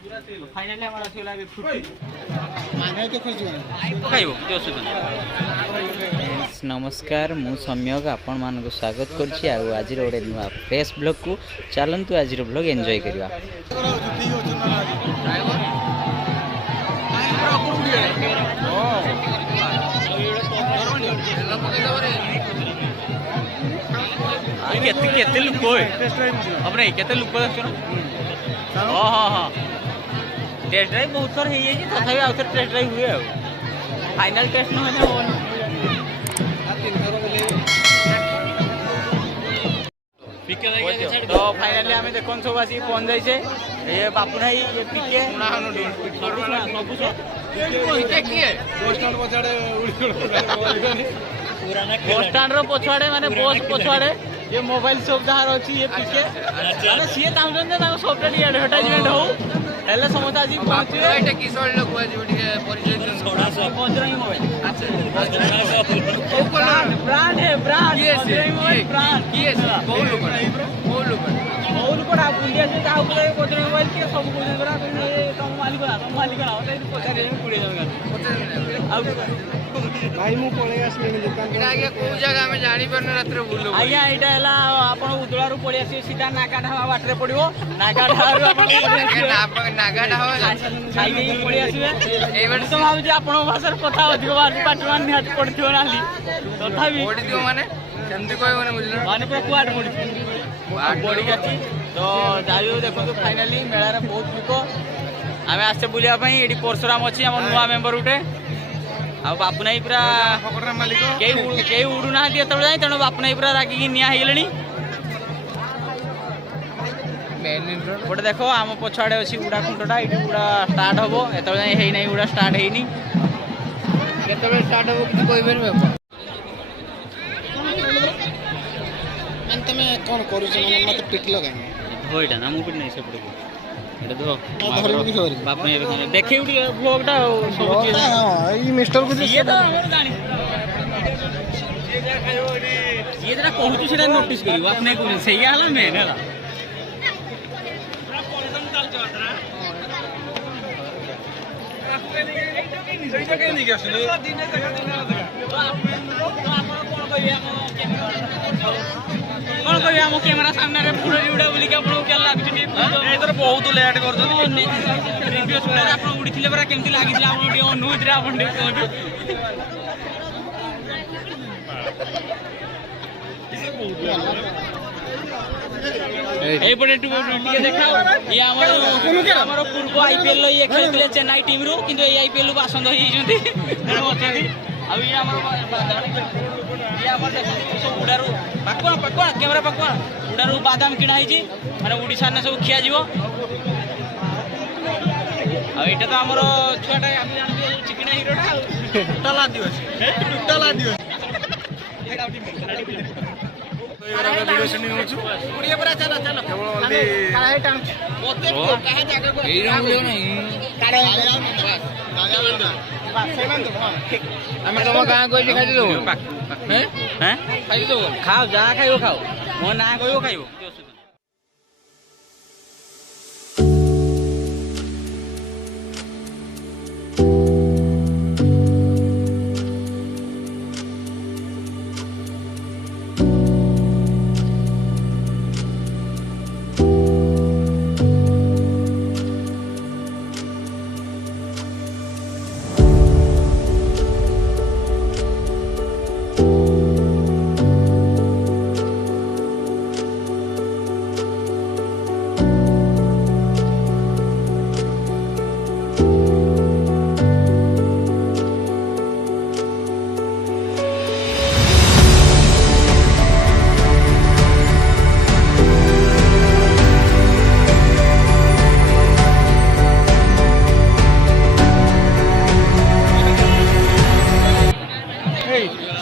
Finally हमारा आसीगला ए फुटी माने तो खुश खाइबो जो सुदन नमस्कार मु सम्यक आपण मान को स्वागत करछि आ आज गोटे नुआ फ्रेश ब्लॉग को चलंतु आज ब्लॉग एंजॉय करबा केते लुक अपने केते लुक हाँ हाँ हाँ टेस्ट ड्राइव बहुत थर हो तथापि आउ थे टेस्ट ड्राइव हुए फाइनल टेस्ट न तो फाइनली आम देख सब आस पहुंच जाइए ये बापू भाई ये पिके बस स्टाण्ड पछुआड़े माने बस पछुआड़े ये मोबाइल शॉप जहाँ अच्छी ये पिके माने सी चाहते सब एडभर्टाइजमेंट हो हेल्ले समस्त आज भाई मु पळे आसले दुकान को जगह में जानी परन रात्र बुलु आज्ञा एटा हला आपण उदळारू पळी आसी सीधा नागाढा वाटरे पडिवो नागाढारू आपण नागाडा हो खाली पळी आसीबे एवड तो भाबु जे आपण भाषार कथा अधिक बात पाटमान निहात पडथियो नाली तथापि ओडी दियो माने केमति कोइ माने बुझलो माने पूरा कुआट पडी बड़ी गाची तो जाइयो देखो तो फाइनली मेला रे बहुत लोक आमे आस्ते बुलिया पई एडी परशुराम अछि हमर नुवा मेंबर उठे आ बापू नाई पूरा कई उड़ू ना जाए तेणु बापू नाई पूरा रागिकी निया होगले गोटे देख आम पछाड़े अच्छी उड़ा खुंटा ये उड़ा स्टार्ट हम एत जाए उड़ा स्टार्ट होनी स्टार्ट हो किसी कोई बेर मन तमे कोन करू छ माने मत पिटलो काहे होइटा ना मु पिट नहीं से पड़े एटा तो धरली की खबर बाप ने देखे उडी ब्लॉगटा सब चीज हां ई मिस्टर को ये तो हमर जानी ये जरा कहू सेटा नोटिस करियो अपने को सही हला मेन हला कौन कह आम कैमेरा सामने पूरा उड़ा बोल क्या लगे बहुत लेट कर उड़ी परा केमती लगी अनुभूति आप एपटे देखा ये आमर पूर्व आईपीएल ये खेलते चेन्नई टीम रू कि आईपीएल को आसंद उड़ारू पाकुआ पाकुआ कैमेरा पाकुआ उड़ारू बादाम किणा माने ओडिशा ने सब खिया जीवो एटा तो हमर छुआटा हम जानते चिकना हीरोटा टोटल आदिवासी टोटल आदिवासी वीडियो शूटिंग होछु उड़िया परा चला चला केवल काहे टाण ओते काहे जागे को एई राम लेओ नहीं काहे हमें तुम गां कोई दिखाई दो हैं हैं खाई दो खाओ जा खाइबो खाओ मो ना कहबो खाइबो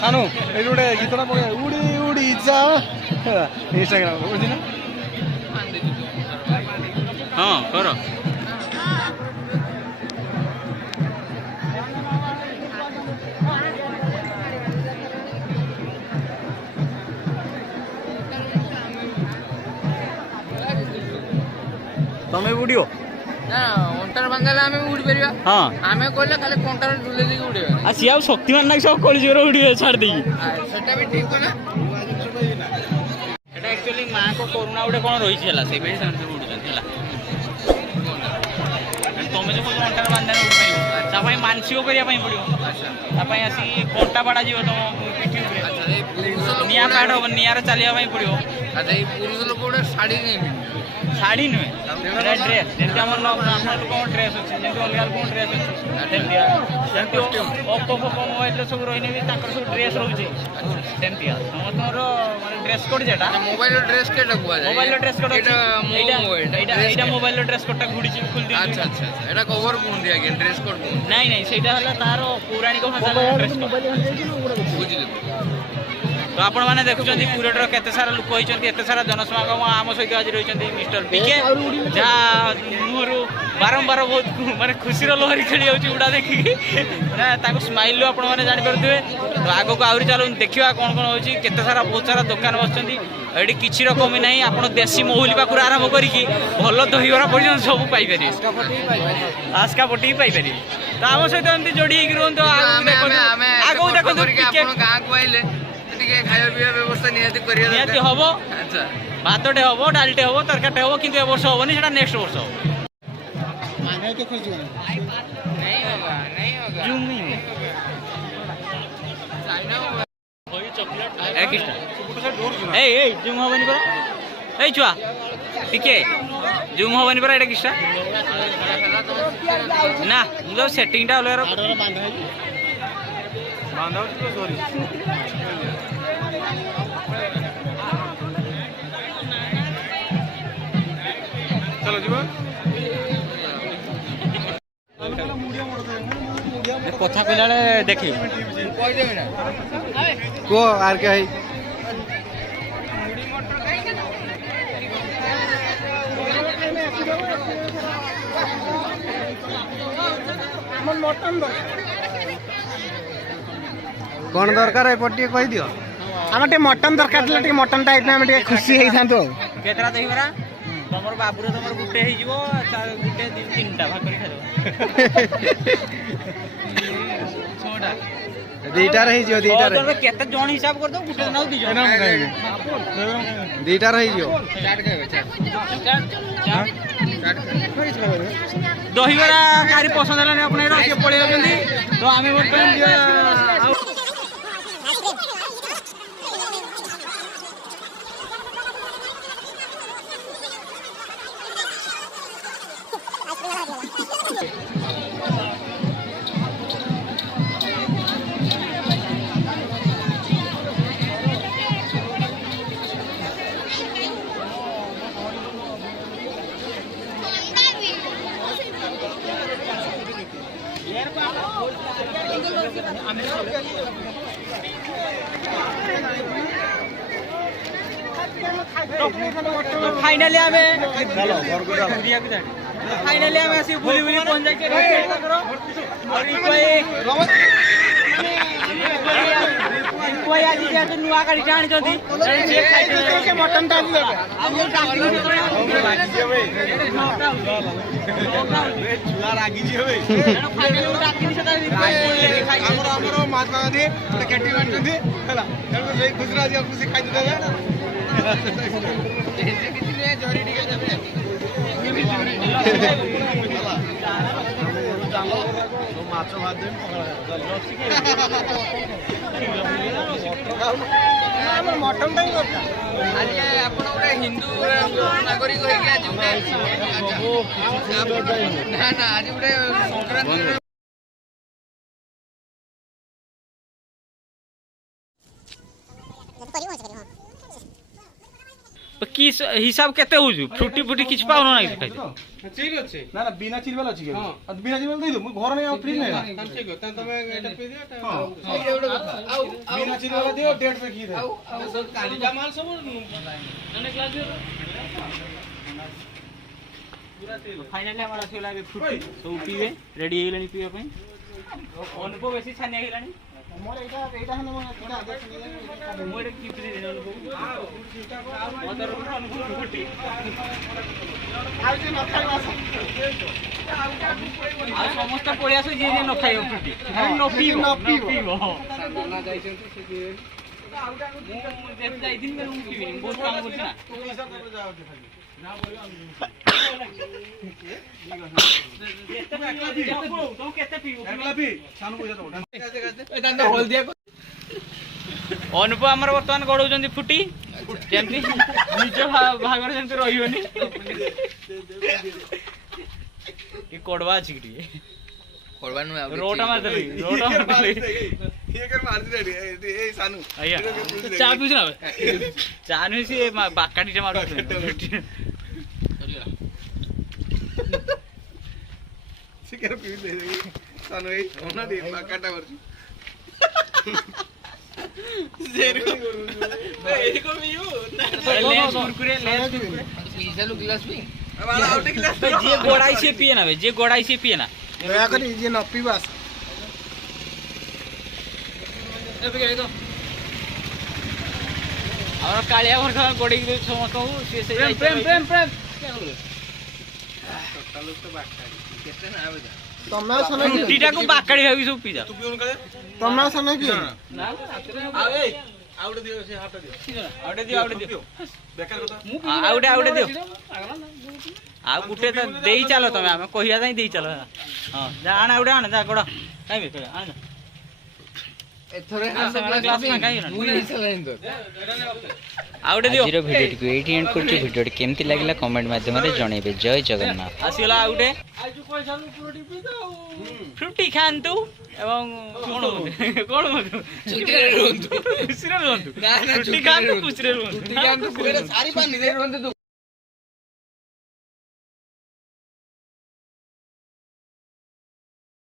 सानो ए गोटे गीतटा पड़े उड़ी उड़ी जा इंस्टाग्राम बुझी ना हां करो तमें वीडियो ନା ଅଣ୍ଟାରେ ବାନ୍ଧିଲେ ଆମେ ଉଡ଼ି ପାରିବା। ହଁ ଆମେ କହିଲେ ଖାଲି କଣ୍ଟାରେ ଝୁଲେଇ ଦେଇକି ଉଡ଼ିବା। ଆଉ ସିଏ ଆଉ ଶକ୍ତିମାନ ନାକି ସବୁ କଳିଯୁଗରେ ଉଡ଼ିବେ ଛାଡ଼ି ଦେଇକି। ସେଟା ବି ଠିକ କଥା। ଏଟା ଆକ୍ଚୁଆଲି ମାଙ୍କ କରୁଣା ଗୋଟେ କ'ଣ ରହିଛି ହେଲା ସେଇପାଇଁ ସେମାନେ ସବୁ ଉଡ଼ୁଛନ୍ତି ହେଲା। ତମେ ଯେଉଁ କହୁଛ ଅଣ୍ଟାରେ ବାନ୍ଧିଲେ ଉଡ଼ି ପାରିବ ତା ପାଇଁ ମାନସିକ କରିବା ପାଇଁ ପଡ଼ିବ। ତା ପାଇଁ ଆସିକି କଣ୍ଟା ବାଡ଼ା ଯିବ ତମ ପିଠି ଉପରେ। ନିଆଁ ପାହାଡ଼ ହବ ନିଆଁରେ ଚାଲିବା ପାଇଁ ପଡ଼ିବ। ଆଚ୍ଛା ଏଇ ପୁରୁଷ ଲୋକ ଗୋଟେ ଶାଢ଼ୀ ନେଇନି। ଶାଢ଼ୀ ନୁହେଁ ଏଇଟା ଡ୍ରେସ୍ ଯେମିତି ଆମର ବ୍ରାହ୍ମଣ ଲୋକଙ୍କ ଡ୍ରେସ୍ ଅଛି ଯେମିତି ଅଲଗା ଲୋକଙ୍କ ଡ୍ରେସ୍ ଅଛି ସେମିତିଆ ଯେମିତି ଅପୋ ଫୋପୋ ମୋବାଇଲରେ ସବୁ ରହିଲେ ବି ତାଙ୍କର ସବୁ ଡ୍ରେସ୍ ରହୁଛି ସେମିତିଆ ସମସ୍ତଙ୍କର ମାନେ ଡ୍ରେସ୍ କୋଡ୍ ଯେଟା ମୋବାଇଲର ଡ୍ରେସ୍ କେଟା କୁହାଯାଏ? ମୋବାଇଲର ଡ୍ରେସ୍ କୋଡ୍ ଏଇଟା ଏଇଟା ମୋବାଇଲର ଡ୍ରେସ୍ କୋଡ୍ଟା ଘୁଡ଼ିଛି ଖୋଲି ଦେଇଛି। ଆଚ୍ଛା ଆଚ୍ଛା ଏଇଟା କଭର କୁହନ୍ତି ଆଜ୍ଞା ଡ୍ରେସ୍ କୋଡ୍ କୁହନ୍ତି। ନାଇଁ ସେଇଟା ହେଲା ତାର ପୌରାଣିକ ଭାଷାରେ ଡ୍ରେସ୍ କୋଡ୍। ବୁଝିଲେ? ତ ଆପଣମାନେ ଦେଖୁଛନ୍ତି ପୁରୀର କେତେ ସାରା ଲୋକ ହେଇଛନ୍ତି ଏତେ ସାରା ଜନସମାଗମ ଆମ ସହିତ ଆଜି ରହିଛନ୍ତି ମିଷ୍ଟର ପିକେ ଯାହା ମୁହଁରୁ ବାରମ୍ବାର ବହୁତ ମାନେ ଖୁସିର ଲହରୀ ଖେଳି ଯାଉଛି ଉଡ଼ା ଦେଖିକି ମାନେ ତାଙ୍କ ସ୍ମାଇଲରୁ ଆପଣମାନେ ଜାଣିପାରୁଥିବେ। ତ ଆଗକୁ ଆହୁରି ଚାଲୁ ଦେଖିବା କ'ଣ କ'ଣ ହେଉଛି କେତେ ସାରା ବହୁତ ସାରା ଦୋକାନ ବସିଛନ୍ତି ଏଠି କିଛି ରକମି ନାହିଁ। ଆପଣ ଦେଶୀ ମହୁଲି ପାଖରୁ ଆରମ୍ଭ କରିକି ଭଲ ଦହିବରା ପର୍ଯ୍ୟନ୍ତ ସବୁ ପାଇପାରିବେ ଆସ୍କା ପଟିକି ପାଇପାରିବେ। ତ ଆମ ସହିତ ଏମିତି ଯୋଡ଼ି ହେଇକି ରୁହନ୍ତୁ ଆଗକୁ ଦେଖନ୍ତୁ ଗାଁକୁ ଆଇଲେ ଟିକେ ଖାଇବା ପିଇବା ବ୍ୟବସ୍ଥା ନିହାତି କରିବା ନିହାତି ହବ। ଆଚ୍ଛା ଭାତଟେ ହବ ଡାଲିଟେ ହବ ତରକାରୀଟେ ହବ କିନ୍ତୁ ଏ ବର୍ଷ ହବନି ସେଟା ନେକ୍ସଟ ବର୍ଷ ହବ। ଏଇ ଜୁମ୍ ହବନି ପରା ଏଇ ଛୁଆ ଟିକେ ଜୁମ୍ ହବନି ପରା ଏଇଟା କିଛିଟା ନା ମୁଁ ତ ସେଟିଂଟା ଅଲଗା କଥା କହିଲା ବେଳେ ଦେଖିବି କହିଦେବି ନା କୁହ ଆର କେ ଭାଇ କ'ଣ ଦରକାର ଏପଟେ ଟିକେ କହିଦିଅ। ଆମର ଟିକେ ମଟନ ଦରକାର ଥିଲା ଟିକେ ମଟନଟା ହେଇଥିଲା ଆମେ ଟିକେ ଖୁସି ହେଇଥାନ୍ତୁ ଆଉ। କେତେଟା ଦହିବରା ତମର ବାବୁରେ ତମର ଗୋଟେ ହେଇଯିବ ଗୋଟେ ତିନିଟା ଭାଗ କରି ଖାଇଦେବ। ଛଅଟା ଦିଟାରେ ହେଇଯିବ ଦିଟାରେ କେତେ ଜଣ ହିସାବ କରିଦବ ଗୋଟେ ଦିନ ଦି ଜଣ ଦିଟାରେ ହେଇଯିବ। ଦହିବରା କାହାରି ପସନ୍ଦ ହେଲାନି ଆପଣ ଏଇଟା କିଏ ପଳେଇ ଯାଉଛନ୍ତି ତ ଆମେ ବର୍ତ୍ତମାନ फाइनाली आमे फाइनाली आमे आसी बुली बुली पहुंच जाके और कोई आज जे नुआ गाड़ी टाणी जदी जे खाइते मटन टा भी हम डाकी ଛୁଆ ରାଗିଛି ହବେ फाइनली डाकी सेटा लेके खाइ ଆମର ମହାତ୍ମା ଗାନ୍ଧୀ ଗୋଟେ କେଟି ମାରିଛନ୍ତି ହେଲା ତେଣୁ ସେଇ ଖୁସିରେ ଆଜି ଖୁସି ଖାଇଦେବେ ନା କିଛି ନୁହେଁ ଜରି ଟିକେ ଦେବେ ମାଛ ଭାତ ଆମର ମଟନଟା ହିଁ ଦରକାର। ଆଜି ଆପଣ ଗୋଟେ ହିନ୍ଦୁ ନାଗରିକ ହେଇକି ଆଜି ଗୋଟେ ନା ଆଜି ଗୋଟେ ସଂକ୍ରାନ୍ତି कि हिसाब केते होजु फ्रुटी फ्रुटी किछ पाउनो नाही खाइ ठीक अछि ना ना बिना चिरबल अछि के बिना चिरबल दे दो मु घर में फ्रिज नै ना ठीक हो तमे एटा पे दियो बिना चिरबल दियो डेट पे की दे सब कालीजा माल सब अने क्लास दियो फाइनली हमारा से लागे फ्रुटी सब पीवे रेडी हेलानी पीवा पई अनुभव बेसी छानिया हेलानी मोर एटा हने मोर आगे मोर की फ्री दे अनुभव अदर अनुभव फ्रुटी आज न खाइ ସମସ୍ତେ ପଳେଇ ଆସ ଯିଏ ଯିଏ ନ ଖାଇବ ଫ୍ରୁଟି ନ ପିଇବ ନାନା ଯାଇଛନ୍ତି ସେଠି ମୁଁ ଯେତେ ଯାଇଥିଲି ମୁଁ ପିଇବିନି ବହୁତ କାମ କରୁଛି ନା ତୁ ପଇସା ତାପରେ ଯାଅ ଖାଲି ଅନୁପ ଆମର ବର୍ତ୍ତମାନ ଗଡ଼ଉଛନ୍ତି ଫୁଟି ଯେମିତି ନିଜ ଭାଗରେ ଯେମିତି ରହିବନି ଟିକେ କଡ଼ବା ଅଛି କି ଟିକେ ରୋଟା ମାରିଦେଲି ଚା ପିଉଛୁ ନା ଚା ନୁହେଁ ସିଏ ବାକାଟିଟେ ମାରୁଛି ଯିଏ ଗୋড়াই সে পিয়ে না যে গোড়াই সে পিয়ে না ଦୟାକରି ଯିଏ ନ ପିଇବ ଆସ ଆମର କାଳିଆ ବର୍ଷ ଗୋଡେଇକି ଦଉଛି ସମସ୍ତଙ୍କୁ ସିଏ ସେ ତମେ ଆସ ନା କି ଫୁଟିଟାକୁ ବାକାଡି ଭାବି ସବୁ ପିଇଯାଅ ତମେ ଆସ ନା କି ଆଉ ଗୋଟେ ଦିଅ ସେ ହାତ ଦିଅ ଆଉ ଗୋଟେ ଦିଅ ବେକାର କଥା ଆଉ ଗୋଟେ ଦିଅ ଆଉ ଗୋଟେ ତ ଦେଇ ଚାଲ ତମେ ଆମେ କହିବା ଯାଇ ଦେଇ ଚାଲ ହଁ ଯା ଆଣ ଗୋଟେ ଆଣ ଯା ଗୋଡ କାଇଁ ବେ ଆଣ ଆଜିର ଭିଡ଼ିଓଟିକୁ ଏଇଠି ଏଣ୍ଡ କରୁଛୁ। ଭିଡ଼ିଓଟି କେମିତି ଲାଗିଲା କମେଣ୍ଟ ମାଧ୍ୟମରେ ଜଣେଇବେ। ଜୟ ଜଗନ୍ନାଥ। ଆସିଗଲା ଆଉ ଗୋଟେ ଫ୍ରୁଟି ଖାଆନ୍ତୁ ଏବଂ କଣ କୁହନ୍ତୁ ଖୁସିରେ ରୁହନ୍ତୁ ଫ୍ରୁଟି ଖାଆନ୍ତୁ ଖୁସିରେ ରୁହନ୍ତୁ।